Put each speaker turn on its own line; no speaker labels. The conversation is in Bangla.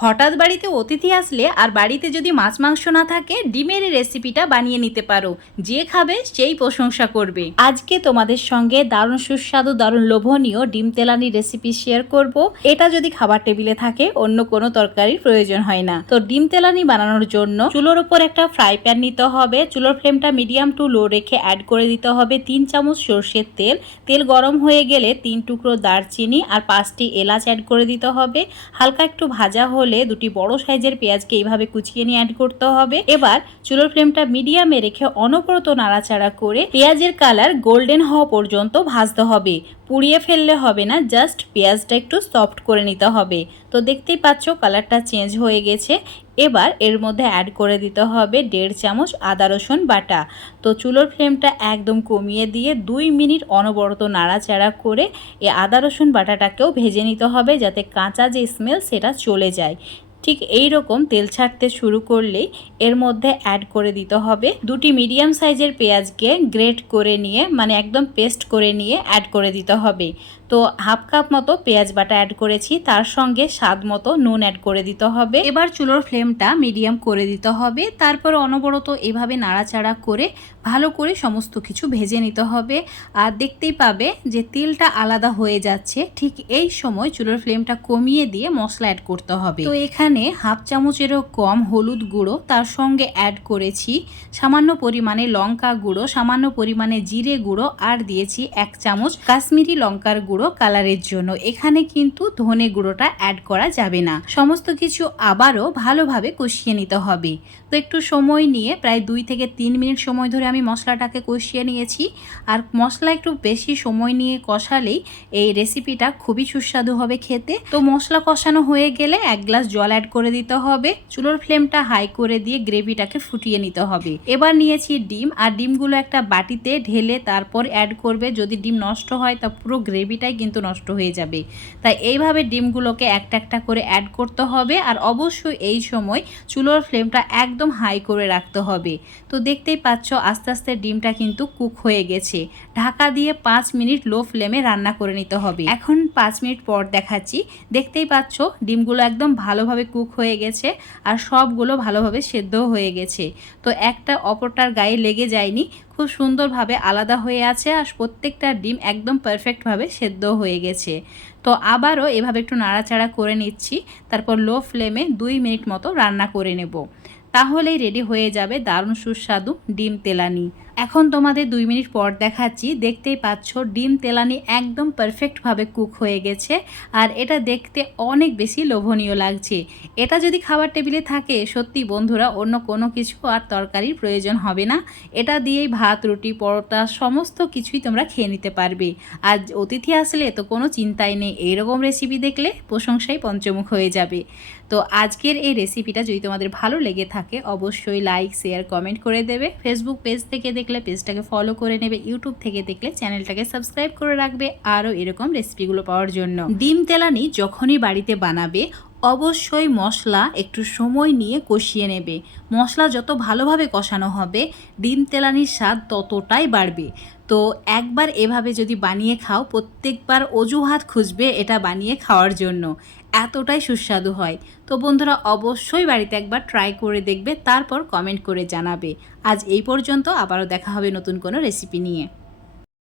হঠাৎ বাড়িতে অতিথি আসলে আর বাড়িতে যদি মাছ, মাংস না থাকে, ডিমের রেসিপিটা বানিয়ে নিতে পারো। যে খাবে, সেই প্রশংসা করবে। আজকে তোমাদের সঙ্গে দারুণ সুস্বাদু, দারুণ লোভনীয় ডিম তেলানি রেসিপি শেয়ার করব। এটা যদি খাবার টেবিলে থাকে, অন্য কোনো তরকারির প্রয়োজন হয় না। তো ডিম তেলানি বানানোর জন্য চুলোর উপর একটা ফ্রাই প্যান নিতে হবে। চুলোর ফ্লেমটা মিডিয়াম টু লো রেখে অ্যাড করে দিতে হবে তিন চামচ সর্ষের তেল। তেল গরম হয়ে গেলে তিন টুকরো দারচিনি আর পাঁচটি এলাচ অ্যাড করে দিতে হবে। হালকা একটু ভাজা হলে দুটি বড় সাইজের পেঁয়াজকে এইভাবে কুচিয়ে নিয়ে অ্যাড করতে হবে। এবার চুলোর ফ্লেমটা মিডিয়ামে রেখে অনবরত নাড়াচাড়া করে পেঁয়াজের কালার গোল্ডেন হওয়া পর্যন্ত ভাজতে হবে। পুড়িয়ে ফেললে হবে না জাস্ট পেঁয়াজটা একটু সফট করে নিতে হবে। তো দেখতেই পাচ্ছ কালারটা চেঞ্জ হয়ে গেছে। এবার এর মধ্যে অ্যাড করে দিতে হবে দেড় চামচ আদা রসুন বাটা। তো চুলোর ফ্লেমটা একদম কমিয়ে দিয়ে দুই মিনিট অনবরত নাড়াচাড়া করে এ আদা রসুন বাটাটাকেও ভেজে নিতে হবে যাতে কাঁচা যে স্মেল সেটা চলে যায়। ঠিক এই রকম তেল ছাড়তে শুরু করলেই এর মধ্যে অ্যাড করে দিতে হবে দুটি মিডিয়াম সাইজের পেঁয়াজকে গ্রেট করে নিয়ে মানে একদম পেস্ট করে নিয়ে অ্যাড করে দিতে হবে। তো হাফ কাপ মতো পেঁয়াজ বাটা অ্যাড করেছি। তার সঙ্গে স্বাদ মতো নুন অ্যাড করে দিতে হবে। এবার চুলোর ফ্লেমটা মিডিয়াম করে দিতে হবে। তারপর অনবরত এভাবে নাড়াচাড়া করে ভালো করে সমস্ত কিছু ভেজে নিতে হবে। আর দেখতেই পাবে যে তেলটা আলাদা হয়ে যাচ্ছে। ঠিক এই সময় চুলোর ফ্লেমটা কমিয়ে দিয়ে মশলা অ্যাড করতে হবে। তো এখানে হাফ চামচেরও কম হলুদ গুঁড়ো তার সঙ্গে অ্যাড করেছি। সামান্য পরিমাণে লঙ্কা গুঁড়ো, সামান্য পরিমাণে জিরে গুঁড়ো, আর দিয়েছি এক চামচ কাশ্মীরি লঙ্কার গুঁড়ো। কালারের জন্য। এখানে কিন্তু ধনে গুঁড়োটা অ্যাড করা যাবে না। সমস্ত কিছু আবারও ভালোভাবে কষিয়ে নিতে হবে। তো একটু সময় নিয়ে প্রায় দুই থেকে তিন মিনিট সময় ধরে আমি মশলাটাকে কষিয়ে নিয়েছি। আর মশলা একটু বেশি সময় নিয়ে কষালেই এই রেসিপিটা খুবই সুস্বাদু হবে খেতে। তো মশলা কষানো হয়ে গেলে এক গ্লাস জল অ্যাড করে দিতে হবে। চুলোর ফ্লেমটা হাই করে দিয়ে গ্রেভিটাকে ফুটিয়ে নিতে হবে। এবার নিয়েছি ডিম। আর ডিমগুলো একটা বাটিতে ঢেলে তারপর অ্যাড করবে। যদি ডিম নষ্ট হয় তা পুরো গ্রেভিটাই কিন্তু নষ্ট হয়ে যাবে। তাই এইভাবে ডিমগুলোকে একটা একটা করে অ্যাড করতে হবে আর অবশ্যই এই সময় চুলোর ফ্লেমটা একদম হাই করে রাখতে হবে। তো দেখতেই পাচ্ছ আস্তে আস্তে ডিমটা কিন্তু কুক হয়ে গেছে। ঢাকা দিয়ে পাঁচ মিনিট লো ফ্লেমে রান্না করে নিতে হবে। এখন পাঁচ মিনিট পর দেখাচ্ছি। দেখতেই পাচ্ছ ডিমগুলো একদম ভালোভাবে কুক হয়ে গেছে আর সবগুলো ভালোভাবে সেদ্ধ হয়ে গেছে। তো একটা অপরটার গায়ে লেগে যায়নি। খুব সুন্দরভাবে আলাদা হয়ে আছে আর প্রত্যেকটা ডিম একদম পারফেক্টভাবে সেদ্ধ হয়ে গেছে। তো আবারও এভাবে একটু নাড়াচাড়া করে নিচ্ছি, তারপর লো ফ্লেমে দুই মিনিট মতো রান্না করে নেব। তাহলেই রেডি হয়ে যাবে দারুণ সুস্বাদু ডিম তেলানি। এখন তোমাদের দুই মিনিট পর দেখাচ্ছি, দেখতেই পাচ্ছ ডিম তেলানি একদম পারফেক্টভাবে কুক হয়ে গেছে আর এটা দেখতে অনেক বেশি লোভনীয় লাগছে। এটা যদি খাবার টেবিলে থাকে, সত্যি বন্ধুরা অন্য কোনো কিছু আর তরকারির প্রয়োজন হবে না। এটা দিয়েই ভাত, রুটি, পরোটা সমস্ত কিছুই তোমরা খেয়ে নিতে পারবে। আর অতিথি আসলে তো কোনো চিন্তাই নেই এইরকম রেসিপি দেখলে প্রশংসাই পঞ্চমুখ হয়ে যাবে। তো আজকের এই রেসিপিটা যদি তোমাদের ভালো লেগে থাকে, অবশ্যই লাইক শেয়ার কমেন্ট করে দেবে। ফেসবুক পেজ থেকে দেখলে পেজটাকে ফলো করে নেবে। ইউটিউব থেকে দেখলে চ্যানেলটাকে সাবস্ক্রাইব করে রাখবে। আরও এরকম রেসিপিগুলো পাওয়ার জন্য। ডিম তেলানি যখনই বাড়িতে বানাবে অবশ্যই মশলা একটু সময় নিয়ে কষিয়ে নেবে। মশলা যত ভালোভাবে কষানো হবে, ডিম তেলানির স্বাদ ততটাই বাড়বে। তো একবার এভাবে যদি বানিয়ে খাও, প্রত্যেকবার অজুহাত খুঁজবে এটা বানিয়ে খাওয়ার জন্য। এতটাই সুস্বাদু হয়। তো বন্ধুরা, অবশ্যই বাড়িতে একবার ট্রাই করে দেখবে, তারপর কমেন্ট করে জানাবে। আজ এই পর্যন্ত, আবারও দেখা হবে নতুন কোনো রেসিপি নিয়ে।